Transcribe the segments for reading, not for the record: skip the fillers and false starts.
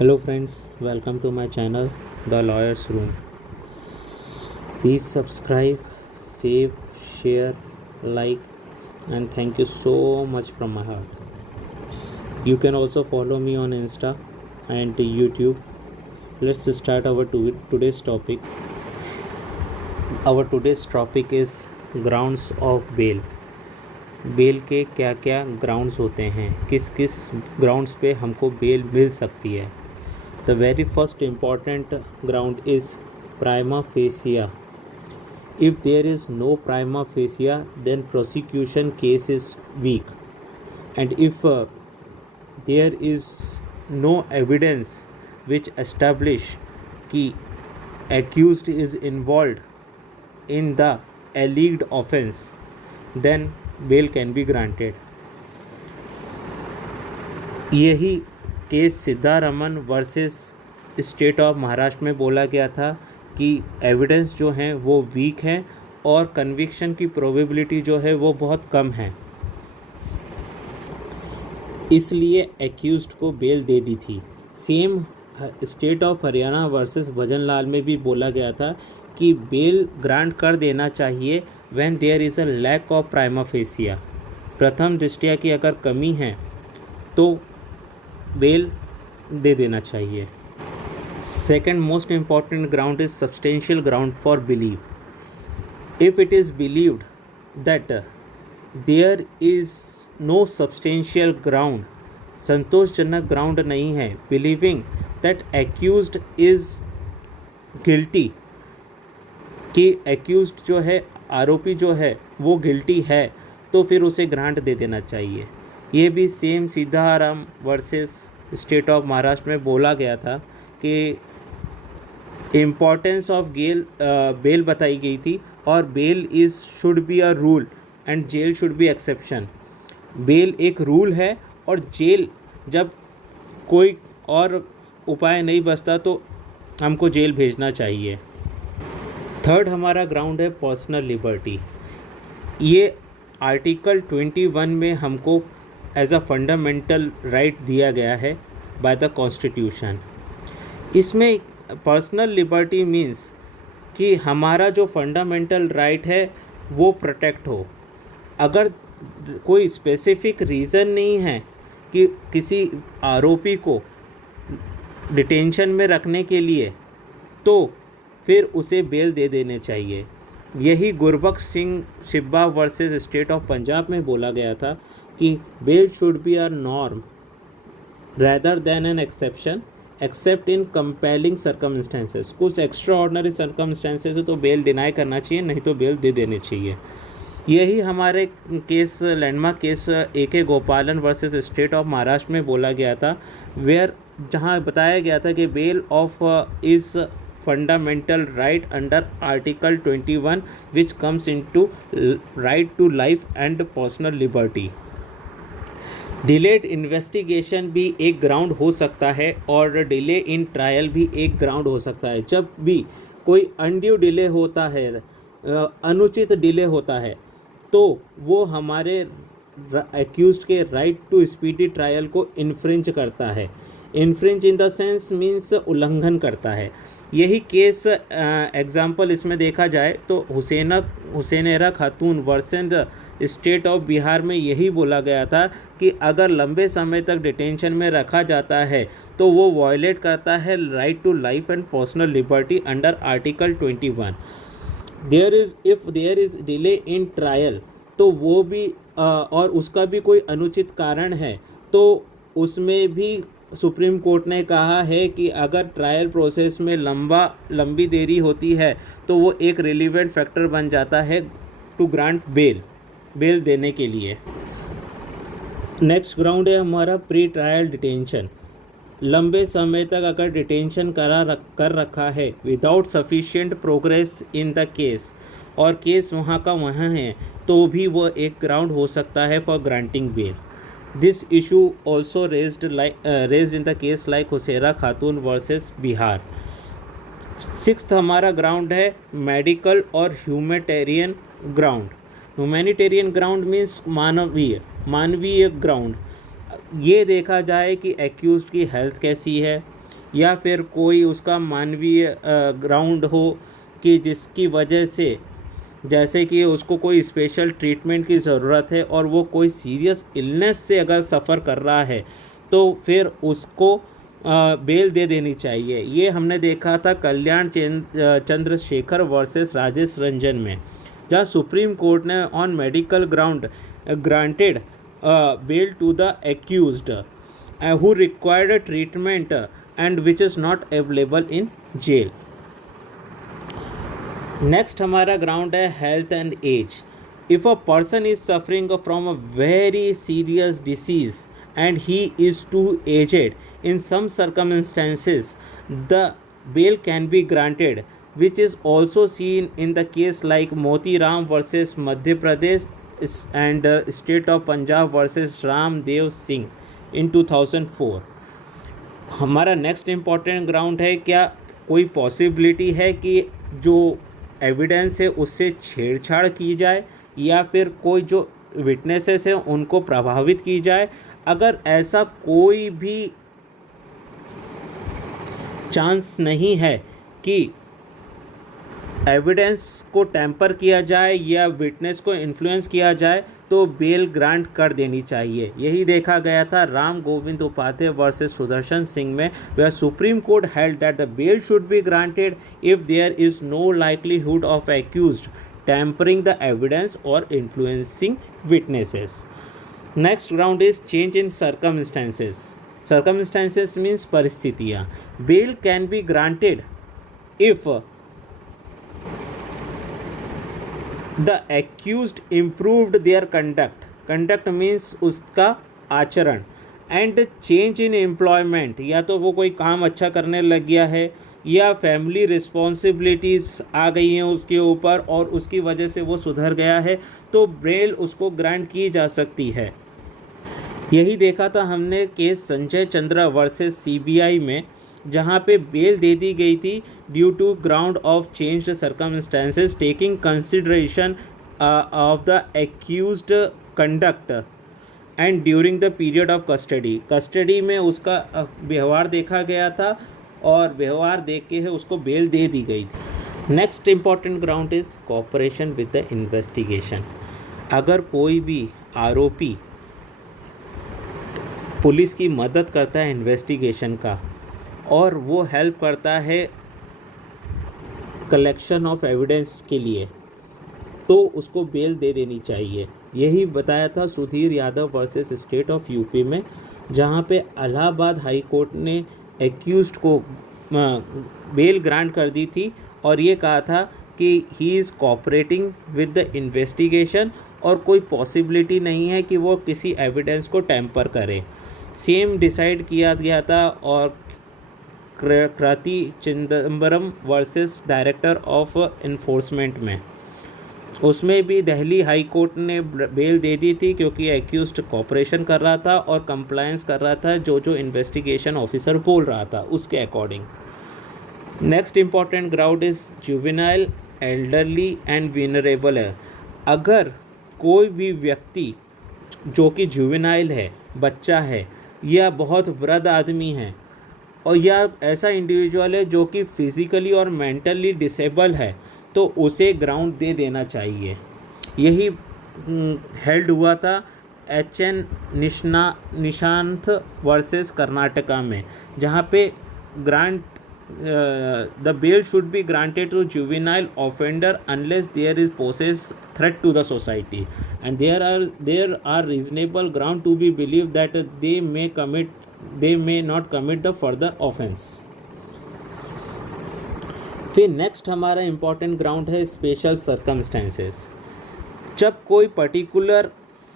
Hello friends, welcome to my channel The Lawyer's Room. Please subscribe, save, share, like, and thank you so much from my heart. You can also follow me on Insta and YouTube. Let's start our today's topic. Our today's topic is grounds of bail. Bail के क्या क्या grounds होते हैं, किस किस grounds पे हमको bell मिल सकती है. The very first important ground is prima facie. If there is no prima facie, then prosecution case is weak. And if there is no evidence which establish कि accused is involved in the alleged offense, then bail can be granted. यही case Siddharaman versus state of Maharashtra में बोला गया था कि evidence जो हैं वो वीक हैं और कन्विक्शन की प्रोबेबिलिटी जो है वो बहुत कम है, इसलिए एक्यूज्ड को बेल दे दी थी. Same state of Haryana versus Bhajanlal में भी बोला गया था कि बेल ग्रांट कर देना चाहिए when there is a lack of prima facie. प्रथम दृष्टया की अगर कमी है तो बेल दे देना चाहिए. Second most important ground is substantial ground for believe. If it is believed that there is no substantial ground, संतोषजनक ग्राउंड नहीं है, believing that accused is guilty, कि एक्यूज्ड जो है, आरोपी जो है वो गिल्टी है, तो फिर उसे ग्रांट दे देना चाहिए. ये भी same Sitaram versus state of Maharashtra में बोला गया था कि इम्पॉर्टेंस ऑफ बेल बताई गई थी और bail is should be a rule and jail should be exception. Bail एक रूल है और जेल जब कोई और उपाय नहीं बचता तो हमको जेल भेजना चाहिए. थर्ड हमारा ग्राउंड है पर्सनल लिबर्टी. ये आर्टिकल 21 में हमको एज अ फंडामेंटल राइट दिया गया है बाय द कॉन्स्टिट्यूशन. इसमें पर्सनल लिबर्टी मीन्स कि हमारा जो फंडामेंटल राइट है वो प्रोटेक्ट हो. अगर कोई स्पेसिफिक रीज़न नहीं है कि किसी आरोपी को डिटेंशन में रखने के लिए, तो फिर उसे बेल दे देने चाहिए. यही Gurbaksh Singh Sibbia versus state of Punjab में बोला गया था कि bail should be a norm rather than an exception except in compelling circumstances. कुछ एक्स्ट्रा ऑर्डनरी सर्कमस्टेंसेस है तो बेल डिनाई करना चाहिए, नहीं तो बेल दे देनी चाहिए. यही हमारे केस लैंडमार्क केस AK गोपालन वर्सेस स्टेट ऑफ महाराष्ट्र में बोला गया था, वेयर जहां बताया गया था कि bail of is fundamental right under article 21 which comes into right to life and personal liberty. Delayed investigation भी एक ग्राउंड हो सकता है और डिले इन ट्रायल भी एक ग्राउंड हो सकता है. जब भी कोई अनड्यू डिले होता है, अनुचित डिले होता है, तो वो हमारे एक्यूज्ड के राइट टू स्पीडी ट्रायल को इन्फ्रिंज करता है. Infringe in the sense means उल्लंघन करता है. यही केस एग्जाम्पल इसमें देखा जाए तो हुसैनेरा खातून वर्सेस स्टेट ऑफ बिहार में यही बोला गया था कि अगर लंबे समय तक डिटेंशन में रखा जाता है तो वो वायलेट करता है right to life and personal liberty under article 21. If there is delay in trial, तो वो भी और उसका भी कोई अनुचित कारण है, तो उसमें भी सुप्रीम कोर्ट ने कहा है कि अगर ट्रायल प्रोसेस में लंबी देरी होती है तो वो एक रिलीवेंट फैक्टर बन जाता है टू ग्रांट बेल देने के लिए. नेक्स्ट ग्राउंड है हमारा प्री ट्रायल डिटेंशन. लंबे समय तक अगर डिटेंशन कर रखा है without sufficient progress in the case, और केस वहाँ का वहाँ है, तो भी वो एक ग्राउंड हो सकता है for granting bail. This issue also raised in the case like Hussainara Khatoon versus Bihar. Sixth हमारा ग्राउंड है मेडिकल और humanitarian ground. Humanitarian ground means मानवीय ग्राउंड. ये देखा जाए कि एक्यूज्ड की हेल्थ कैसी है, या फिर कोई उसका मानवीय ग्राउंड हो कि जिसकी वजह से, जैसे कि उसको कोई स्पेशल ट्रीटमेंट की ज़रूरत है और वो कोई सीरियस इलनेस से अगर सफ़र कर रहा है, तो फिर उसको बेल दे देनी चाहिए। ये हमने देखा था कल्याण चंद्रशेखर वर्सेस राजेश रंजन में, जहाँ सुप्रीम कोर्ट ने on medical ground granted bail to the accused who required a treatment and which is not available in jail. Next हमारा ग्राउंड है health and age. If a person is suffering from a very serious disease and he is too aged, in some circumstances the bail can be granted, which is also seen in the case like Motiram versus Madhya Pradesh and State of Punjab versus Ramdev Singh in 2004. हमारा next important ground है, क्या कोई possibility है कि जो evidence है उससे छेड़छाड़ की जाए या फिर कोई जो विटनेसेस हैं उनको प्रभावित की जाए। अगर ऐसा कोई भी चांस नहीं है कि एविडेंस को टैम्पर किया जाए या विटनेस को इन्फ्लुएंस किया जाए, तो बेल ग्रांट कर देनी चाहिए। यही देखा गया था राम गोविंद उपाध्याय वर्सेस सुदर्शन सिंह में, where supreme court held that the bail should be granted if there is no likelihood of accused tampering the evidence और influencing witnesses. Next ground is change in circumstances. Circumstances means परिस्थितियाँ। Bail can be granted if the accused improved their conduct, conduct means उसका आचरण, and change in employment, या तो वो कोई काम अच्छा करने लग गया है या फैमिली रिस्पॉन्सिबिलिटीज़ आ गई हैं उसके ऊपर और उसकी वजह से वो सुधर गया है, तो बेल उसको ग्रांट की जा सकती है। यही देखा था हमने case Sanjay Chandra versus CBI में, जहाँ पे बेल दे दी गई थी due to ground of changed circumstances taking consideration of the accused conduct and during the period of custody. Custody में उसका व्यवहार देखा गया था और व्यवहार देख के है उसको बेल दे दी गई थी। Next important ground is cooperation with the investigation. अगर कोई भी आरोपी पुलिस की मदद करता है इन्वेस्टिगेशन का और वो हेल्प करता है कलेक्शन ऑफ एविडेंस के लिए, तो उसको बेल दे देनी चाहिए। यही बताया था Sudhir Yadav versus state of UP में, जहाँ पे इलाहाबाद हाई कोर्ट ने एक्यूज्ड को बेल ग्रांट कर दी थी और ये कहा था कि he is cooperating with the investigation और कोई पॉसिबिलिटी नहीं है कि वो किसी एविडेंस को टैम्पर करे। सेम डिसाइड किया गया था और Kriti Chidambaram versus director of enforcement में, उसमें भी दिल्ली हाई कोर्ट ने बेल दे दी थी क्योंकि एक्यूज्ड कोऑपरेशन कर रहा था और कंप्लायंस कर रहा था जो इन्वेस्टिगेशन ऑफिसर बोल रहा था उसके according. Next important ground is juvenile, elderly and vulnerable है। अगर कोई भी व्यक्ति जो कि जुवेनाइल है, बच्चा है, या बहुत वृद्ध आदमी है और या ऐसा इंडिविजुअल है जो कि फिज़िकली और मेंटली डिसेबल है, तो उसे ग्राउंड दे देना चाहिए। यही हेल्ड हुआ था HN निशांत वर्सेस कर्नाटका में, जहाँ पे grant the bail should be granted to juvenile offender unless there is poses threat to the society and there are reasonable ground to be believed that they may not commit the further offense। फिर next हमारा important ground है special circumstances. जब कोई particular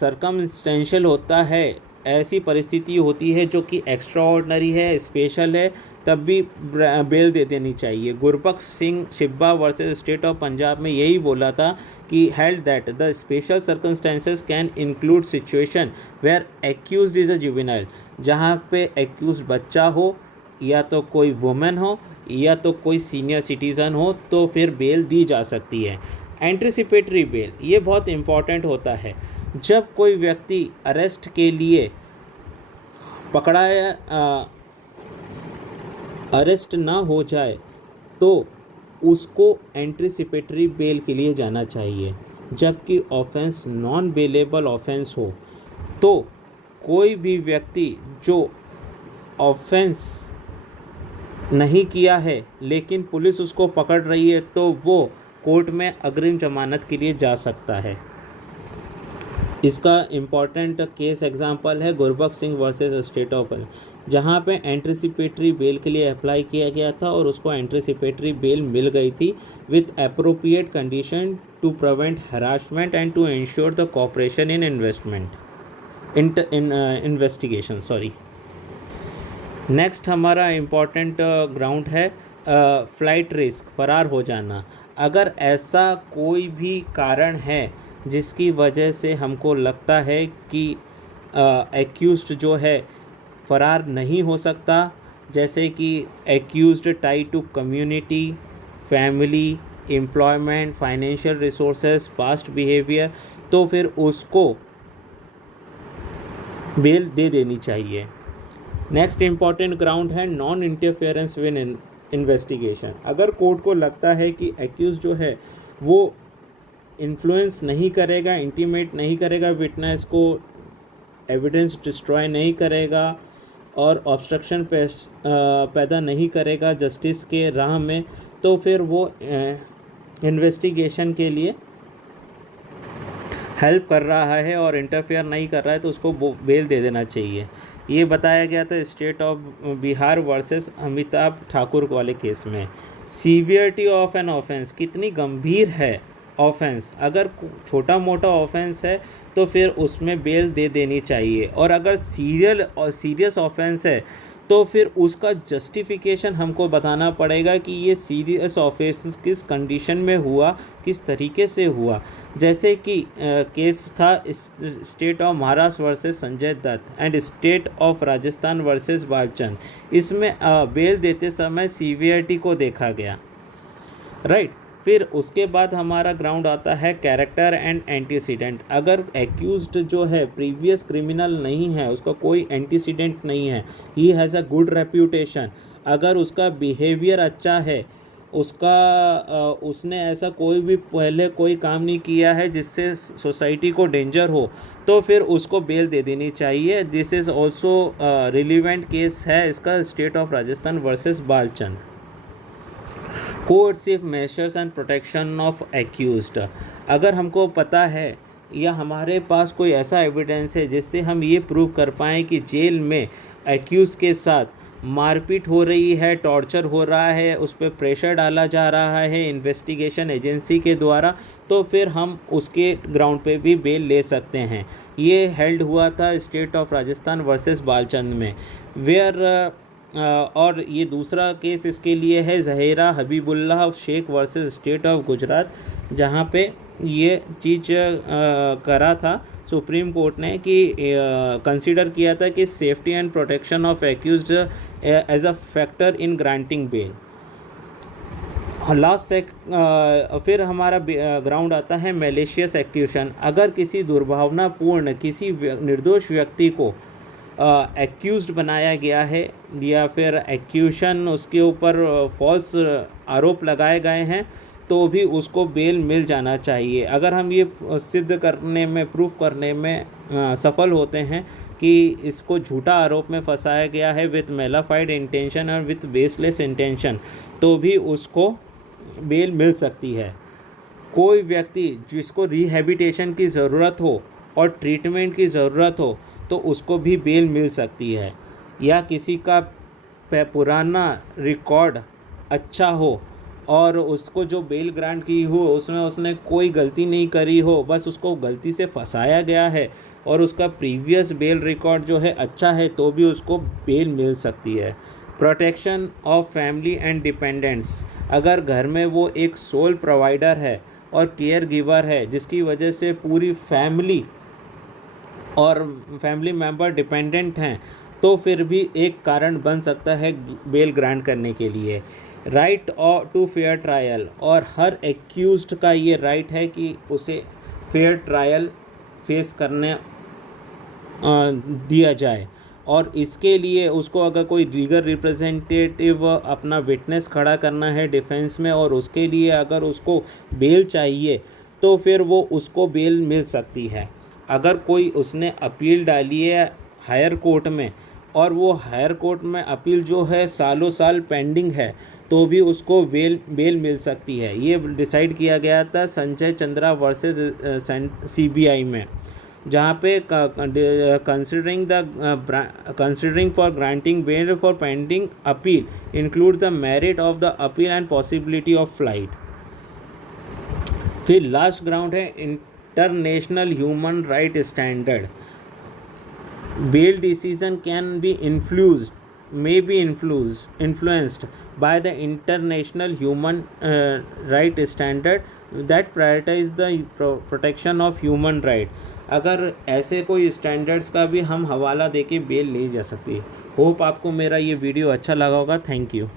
circumstantial होता है, ऐसी परिस्थिति होती है जो कि एक्स्ट्रा ऑर्डनरी है, स्पेशल है, तब भी बेल दे देनी चाहिए। Gurbaksh Singh Sibbia versus state of Punjab में यही बोला था कि held that the special circumstances can include situation where accused is a juvenile, जहाँ पे एक्यूज्ड बच्चा हो या तो कोई वुमेन हो या तो कोई सीनियर सिटीज़न हो, तो फिर बेल दी जा सकती है। एंटिसिपेटरी बेल, ये बहुत इम्पॉर्टेंट होता है। जब कोई व्यक्ति अरेस्ट के लिए अरेस्ट ना हो जाए तो उसको एंटीसिपेटरी बेल के लिए जाना चाहिए। जबकि ऑफेंस नॉन बेलेबल ऑफेंस हो तो कोई भी व्यक्ति जो ऑफेंस नहीं किया है लेकिन पुलिस उसको पकड़ रही है तो वो कोर्ट में अग्रिम जमानत के लिए जा सकता है। इसका इम्पॉर्टेंट केस एग्जांपल है Gurbaksh Singh versus state of, जहाँ पे एंटीसिपेटरी बेल के लिए अप्लाई किया गया था और उसको एंटीसिपेटरी बेल मिल गई थी with appropriate condition to prevent harassment and to ensure the cooperation in investigation. Sorry. Next हमारा इम्पॉर्टेंट ग्राउंड है फ्लाइट रिस्क, फरार हो जाना। अगर ऐसा कोई भी कारण है जिसकी वजह से हमको लगता है कि एक्यूज्ड जो है फरार नहीं हो सकता, जैसे कि accused tie to community, family, employment, financial resources, past behaviour, तो फिर उसको बेल दे देनी चाहिए। नेक्स्ट इम्पॉर्टेंट ग्राउंड है नॉन इंटरफेरेंस विद इन्वेस्टिगेशन। अगर कोर्ट को लगता है कि एक्यूज जो है वो इन्फ्लुएंस नहीं करेगा, इंटीमेट नहीं करेगा विटनेस को, एविडेंस डिस्ट्रॉय नहीं करेगा और ऑब्स्ट्रक्शन पैदा नहीं करेगा जस्टिस के राह में, तो फिर वो इन्वेस्टिगेशन के लिए हेल्प कर रहा है और इंटरफेयर नहीं कर रहा है तो उसको बेल दे देना चाहिए। ये बताया गया था state of Bihar versus Amitabh Thakur वाले केस में। सीवियरिटी ऑफ एन ऑफेंस, कितनी गंभीर है ऑफेंस। अगर छोटा मोटा ऑफेंस है तो फिर उसमें बेल दे देनी चाहिए, और अगर सीरियस ऑफेंस है तो फिर उसका जस्टिफिकेशन हमको बताना पड़ेगा कि ये सीरियस ऑफेंस किस कंडीशन में हुआ, किस तरीके से हुआ। जैसे कि केस था state of Maharashtra versus Sanjay Dutt and state of Rajasthan versus Balchand. इसमें बेल देते समय सीवियरिटी को देखा गया, राइट। फिर उसके बाद हमारा ग्राउंड आता है कैरेक्टर एंड एंटीसीडेंट। अगर एक्यूज्ड जो है प्रीवियस क्रिमिनल नहीं है, उसका कोई एंटीसीडेंट नहीं है, he has a good reputation, अगर उसका बिहेवियर अच्छा है, उसने ऐसा कोई भी पहले कोई काम नहीं किया है जिससे सोसाइटी को डेंजर हो, तो फिर उसको बेल दे देनी चाहिए। This is also relevant case है इसका state of Rajasthan versus Balchand. Coercive measures and protection of accused. अगर हमको पता है या हमारे पास कोई ऐसा एविडेंस है जिससे हम ये प्रूव कर पाएँ कि जेल में एक्यूज के साथ मारपीट हो रही है, टॉर्चर हो रहा है, उस पर प्रेशर डाला जा रहा है इन्वेस्टिगेशन एजेंसी के द्वारा, तो फिर हम उसके ग्राउंड पे भी बेल ले सकते हैं। ये हेल्ड हुआ था state of Rajasthan versus Balchand में, वेयर और ये दूसरा केस इसके लिए है Zahira Habibullah Sheikh versus state of Gujarat, जहाँ पे ये चीज़ करा था सुप्रीम कोर्ट ने कि कंसीडर किया था कि safety and protection of accused as a factor in granting bail. फिर हमारा ग्राउंड आता है मैलिशियस एक्यूशन। अगर किसी दुर्भावनापूर्ण किसी निर्दोष व्यक्ति को एक्यूज्ड बनाया गया है या फिर एक्यूशन उसके ऊपर फॉल्स आरोप लगाए गए हैं, तो भी उसको बेल मिल जाना चाहिए। अगर हम ये सिद्ध करने में, प्रूफ करने में सफल होते हैं कि इसको झूठा आरोप में फंसाया गया है विथ मेलाफाइड इंटेंशन और विथ बेसलेस इंटेंशन, तो भी उसको बेल मिल सकती है। कोई व्यक्ति जिसको रिहैबिलिटेशन की ज़रूरत हो और ट्रीटमेंट की ज़रूरत हो तो उसको भी बेल मिल सकती है। या किसी का पुराना रिकॉर्ड अच्छा हो और उसको जो बेल ग्रांट की हो उसमें उसने कोई गलती नहीं करी हो, बस उसको गलती से फंसाया गया है और उसका प्रीवियस बेल रिकॉर्ड जो है अच्छा है, तो भी उसको बेल मिल सकती है। Protection of family and dependents. अगर घर में वो एक सोल प्रोवाइडर है और केयर गिवर है जिसकी वजह से पूरी फैमिली और फैमिली मेंबर डिपेंडेंट हैं, तो फिर भी एक कारण बन सकता है बेल ग्रांट करने के लिए। राइट टू फेयर ट्रायल, और हर एक्यूज्ड का ये राइट है कि उसे फेयर ट्रायल फेस करने दिया जाए। और इसके लिए उसको अगर कोई लीगल रिप्रेजेंटेटिव अपना विटनेस खड़ा करना है डिफेंस में और उसके लिए अगर उसको बेल चाहिए तो फिर वो उसको बेल मिल सकती है। अगर कोई उसने अपील डाली है हायर कोर्ट में और वो हायर कोर्ट में अपील जो है सालों साल पेंडिंग है तो भी उसको बेल मिल सकती है। ये डिसाइड किया गया था संजय चंद्रा वर्सेस CBI में, जहाँ पे considering for granting bail for pending appeal include the merit of the appeal and possibility of flight. फिर लास्ट ग्राउंड है international human right standard. Bail decision can be influenced by the international human right standard that prioritize the protection of human right। अगर ऐसे कोई standards का भी हम हवाला देके बेल ली जा सकती है। होप आपको मेरा ये वीडियो अच्छा लगा होगा। Thank you.